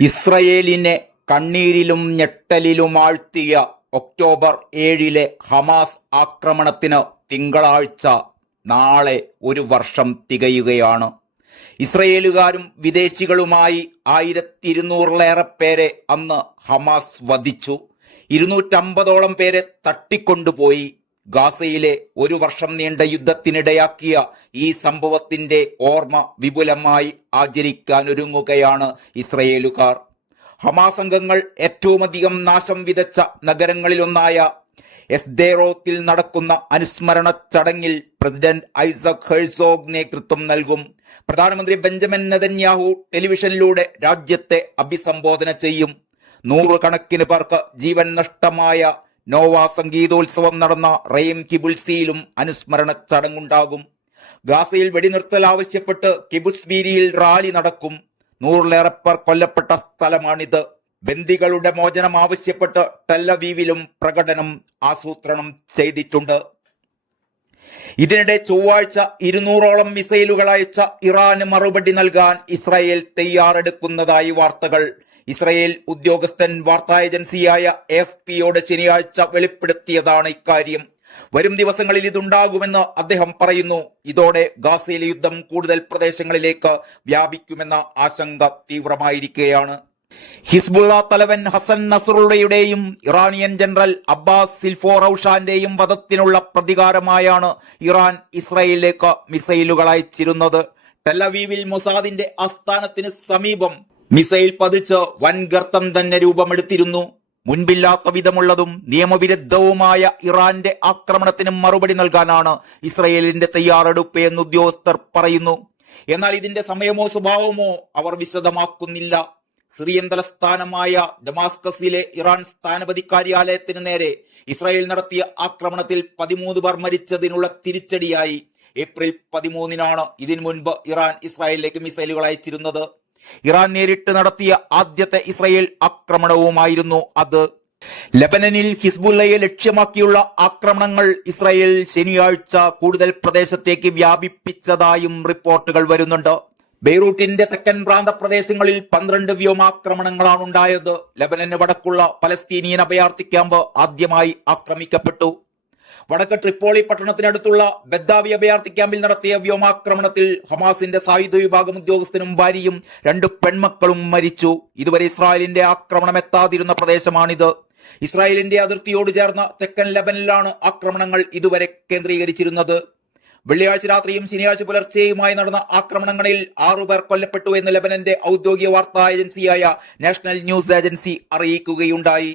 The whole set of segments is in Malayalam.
ഇസ്രയേലിനെ കണ്ണീരിലും ഞെട്ടലിലും ആഴ്ത്തിയ ഒക്ടോബർ 7 ഹമാസ് ആക്രമണത്തിന് തിങ്കളാഴ്ച നാളെ ഒരു വർഷം തികയുകയാണ്. ഇസ്രയേലുകാരും വിദേശികളുമായി 1200-ലേറെ പേരെ അന്ന് ഹമാസ് വധിച്ചു. 250ഓളം പേരെ തട്ടിക്കൊണ്ടുപോയി. ഗാസയിലെ ഒരു വർഷം നീണ്ട യുദ്ധത്തിനിടയാക്കിയ ഈ സംഭവത്തിന്റെ ഓർമ്മ വിപുലമായി ആചരിക്കാനൊരുങ്ങുകയാണ് ഇസ്രയേലുകാർ. ഹമാസ് അംഗങ്ങൾ ഏറ്റവുമധികം നാശം വിതച്ച നഗരങ്ങളിലൊന്നായ എസ്ദേറോത്തിൽ നടക്കുന്ന അനുസ്മരണ ചടങ്ങിൽ പ്രസിഡന്റ് ഐസക് ഹെർസോഗ് നേതൃത്വം നൽകും. പ്രധാനമന്ത്രി ബെഞ്ചമിൻ നെതന്യാഹു ടെലിവിഷനിലൂടെ രാജ്യത്തെ അഭിസംബോധന ചെയ്യും. നൂറുകണക്കിന് പേർക്ക് ജീവൻ നഷ്ടമായ നോവ സംഗീതോത്സവം നടന്ന റെയിം കിബുത്സിയിലും അനുസ്മരണ ചടങ്ങുണ്ടാകും. ഗാസയിൽ വെടിനിർത്തൽ ആവശ്യപ്പെട്ട് കിബുട്സ് ബീരിയിൽ റാലി നടക്കും. 100-ലേറെ പേർ കൊല്ലപ്പെട്ട സ്ഥലമാണിത്. ബന്ദികളുടെ മോചനം ആവശ്യപ്പെട്ട് ടെല്ലവീവിലും പ്രകടനം ആസൂത്രണം ചെയ്തിട്ടുണ്ട്. ഇതിനിടെ ചൊവ്വാഴ്ച 200ഓളം മിസൈലുകൾ അയച്ച ഇറാന് മറുപടി നൽകാൻ ഇസ്രായേൽ തയ്യാറെടുക്കുന്നതായി വാർത്തകൾ. ഇസ്രായേൽ ഉദ്യോഗസ്ഥൻ വാർത്താ ഏജൻസിയായ AFPയോട് ശനിയാഴ്ച വെളിപ്പെടുത്തിയതാണ് ഇക്കാര്യം. വരും ദിവസങ്ങളിൽ ഇതുണ്ടാകുമെന്ന് അദ്ദേഹം പറയുന്നു. ഇതോടെ ഗാസയിലെ യുദ്ധം കൂടുതൽ പ്രദേശങ്ങളിലേക്ക് വ്യാപിക്കുമെന്ന ആശങ്ക തീവ്രമായിരിക്കുകയാണ്. ഹിസ്ബുള്ള തലവൻ ഹസൻ നസ്രുള്ളയുടെയും ഇറാനിയൻ ജനറൽ അബ്ബാസ് സിൽഫോറൌഷാന്റെയും വധത്തിനുള്ള പ്രതികാരമായാണ് ഇറാൻ ഇസ്രായേലിലേക്ക് മിസൈലുകൾ അയച്ചിരുന്നത്. ടെലവീവിൽ മൊസാദിന്റെ ആസ്ഥാനത്തിന് സമീപം മിസൈൽ പതിച്ച് വൻ ഗർത്തം തന്നെ രൂപമെടുത്തിരുന്നു. മുൻപില്ലാത്ത വിധമുള്ളതും നിയമവിരുദ്ധവുമായ ഇറാന്റെ ആക്രമണത്തിന് മറുപടി നൽകാനാണ് ഇസ്രയേലിന്റെ തയ്യാറെടുപ്പ് എന്ന് ഉദ്യോഗസ്ഥർ പറയുന്നു. എന്നാൽ ഇതിന്റെ സമയമോ സ്വഭാവമോ അവർ വിശദമാക്കുന്നില്ല. സിറിയൻ തലസ്ഥാനമായ ഡമാസ്കസിലെ ഇറാൻ സ്ഥാനപതി കാര്യാലയത്തിന് നേരെ ഇസ്രായേൽ നടത്തിയ ആക്രമണത്തിൽ 13 പേർ മരിച്ചതിനുള്ള തിരിച്ചടിയായി ഏപ്രിൽ 13 ഇതിനു മുൻപ് ഇറാൻ ഇസ്രായേലിലേക്ക് മിസൈലുകൾ അയച്ചിരുന്നത്. ഇറാൻ നേരിട്ട് നടത്തിയ ആദ്യത്തെ ഇസ്രായേൽ ആക്രമണവുമായിരുന്നു അത്. ലെബനനിൽ ഹിസ്ബുള്ളയെ ലക്ഷ്യമാക്കിയുള്ള ആക്രമണങ്ങൾ ഇസ്രായേൽ ശനിയാഴ്ച കൂടുതൽ പ്രദേശത്തേക്ക് വ്യാപിപ്പിച്ചതായും റിപ്പോർട്ടുകൾ വരുന്നുണ്ട്. ബെയ്റൂട്ടിന്റെ തെക്കൻ പ്രാന്തപ്രദേശങ്ങളിൽ 12 വ്യോമാക്രമണങ്ങളാണ് ഉണ്ടായത്. ലെബനന് വടക്കുള്ള പലസ്തീനിയൻ അഭയാർത്ഥി ക്യാമ്പ് ആദ്യമായി ആക്രമിക്കപ്പെട്ടു. വടക്ക് ട്രിപ്പോളി പട്ടണത്തിനടുത്തുള്ള ബദ്ദാവി അഭയാർത്ഥി ക്യാമ്പിൽ നടത്തിയ വ്യോമാക്രമണത്തിൽ ഹമാസിന്റെ സായുധ വിഭാഗം ഉദ്യോഗസ്ഥനും ഭാര്യയും 2 പെൺമക്കളും മരിച്ചു. ഇതുവരെ ഇസ്രായേലിന്റെ ആക്രമണം എത്താതിരുന്ന പ്രദേശമാണിത്. ഇസ്രായേലിന്റെ അതിർത്തിയോട് ചേർന്ന തെക്കൻ ലെബനിലാണ് ആക്രമണങ്ങൾ ഇതുവരെ കേന്ദ്രീകരിച്ചിരുന്നത്. വെള്ളിയാഴ്ച രാത്രിയും ശനിയാഴ്ച പുലർച്ചെയുമായി നടന്ന ആക്രമണങ്ങളിൽ 6 പേർ കൊല്ലപ്പെട്ടു എന്ന് ലെബനന്റെ ഔദ്യോഗിക വാർത്താ ഏജൻസിയായ നാഷണൽ ന്യൂസ് ഏജൻസി അറിയിക്കുകയുണ്ടായി.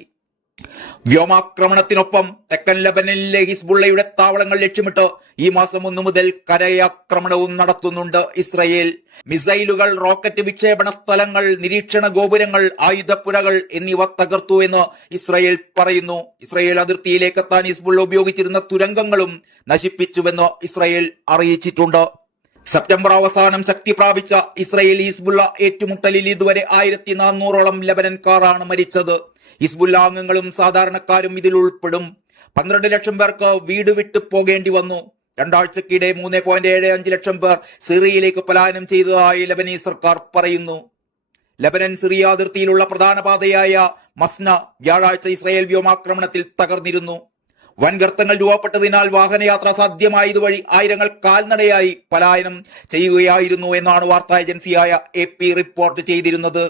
വ്യോമാക്രമണത്തിനൊപ്പം തെക്കൻ ലെബനനിലെ ഹിസ്ബുള്ളയുടെ താവളങ്ങൾ ലക്ഷ്യമിട്ട് ഈ മാസം 1 മുതൽ കരയാക്രമണവും നടത്തുന്നുണ്ട് ഇസ്രയേൽ. മിസൈലുകൾ, റോക്കറ്റ് വിക്ഷേപണ സ്ഥലങ്ങൾ, നിരീക്ഷണ ഗോപുരങ്ങൾ, ആയുധപ്പുരകൾ എന്നിവ തകർത്തു എന്ന് ഇസ്രയേൽ പറയുന്നു. ഇസ്രയേൽ അതിർത്തിയിലേക്ക് എത്താൻ ഹിസ്ബുള്ള ഉപയോഗിച്ചിരുന്ന തുരങ്കങ്ങളും നശിപ്പിച്ചുവെന്ന് ഇസ്രയേൽ അറിയിച്ചിട്ടുണ്ട്. സെപ്റ്റംബർ അവസാനം ശക്തി പ്രാപിച്ച ഇസ്രയേൽ ഹിസ്ബുള്ള ഏറ്റുമുട്ടലിൽ ഇതുവരെ 1400ഓളം ലെബനൻകാരാണ് മരിച്ചത്. ഹിസ്ബുള്ള അംഗങ്ങളും സാധാരണക്കാരും ഇതിൽ ഉൾപ്പെടും. 12 ലക്ഷം പേർക്ക് വീട് വിട്ടു പോകേണ്ടി വന്നു. 2 ആഴ്ചക്കിടെ 3.75 ലക്ഷം പേർ സിറിയയിലേക്ക് പലായനം ചെയ്തതായി ലെബനീസ് സർക്കാർ പറയുന്നു. ലെബനൻ സിറിയ അതിർത്തിയിലുള്ള പ്രധാന പാതയായ മസ്ന വ്യാഴാഴ്ച ഇസ്രായേൽ വ്യോമാക്രമണത്തിൽ തകർന്നിരുന്നു. വൻ ഗർത്തങ്ങൾ രൂപപ്പെട്ടതിനാൽ വാഹനയാത്ര സാധ്യമായതുവഴി ആയിരങ്ങൾ കാൽനടയായി പലായനം ചെയ്യുകയായിരുന്നു എന്നാണ് വാർത്താ ഏജൻസിയായ AP റിപ്പോർട്ട് ചെയ്തിരുന്നത്.